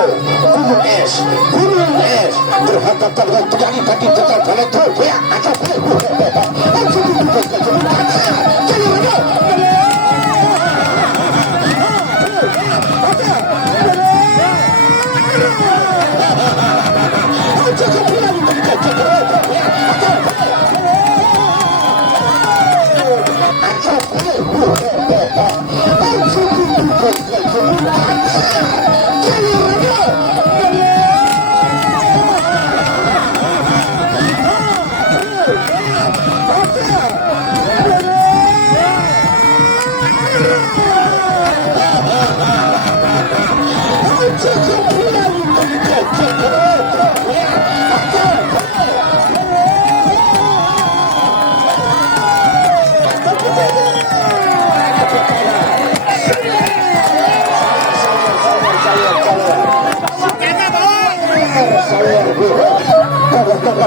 gunung es terhadap dengan pedang kaki tetap oleh tuh ya acap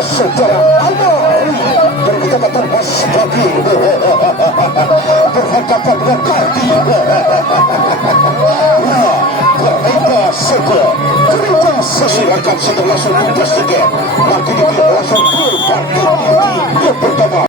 saudara berkata-kata bagi berhadapan dengan kaki mereka silakan sudah langsung tuntas juga nanti dikira langsung partai yang pertama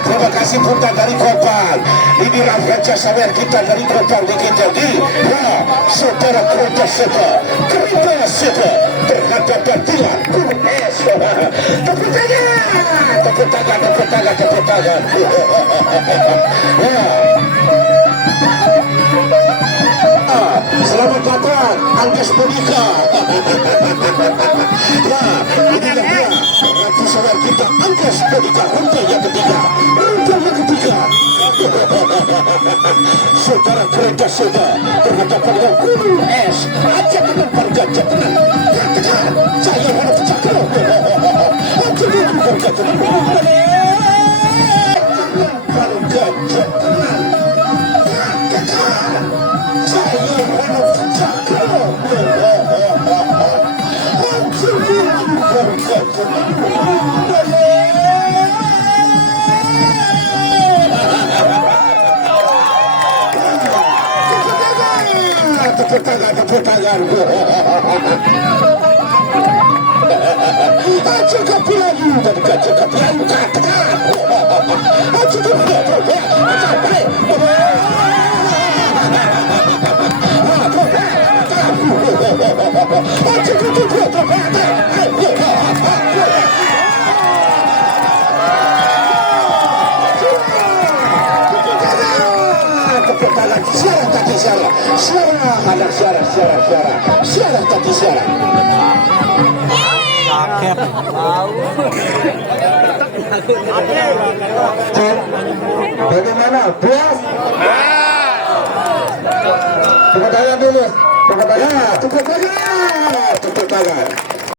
terima kasih Bunda dari Kopal. Ini raja sawer kita dari Kopal dikit jadi saudara kereta sepa terhadap dengan gunung es. Tepuk tangan. Selamat datang Anggas Monika. Inilah dia ratu sawer kita Anggas Monika rute yang ketiga. Saudara kereta sepa terhadap dengan gunung es. Ajak dengan warga Jepang. Katakan saya harus cakap. Ajak dengan warga Jepang. Tepuk tangan. Cukup lagi dari cukup lagi katakan. Cukup Siaran tadi siaran. Sakit. Bagaimana? Puas? Tepuk tangan dulu. Tepuk tangan.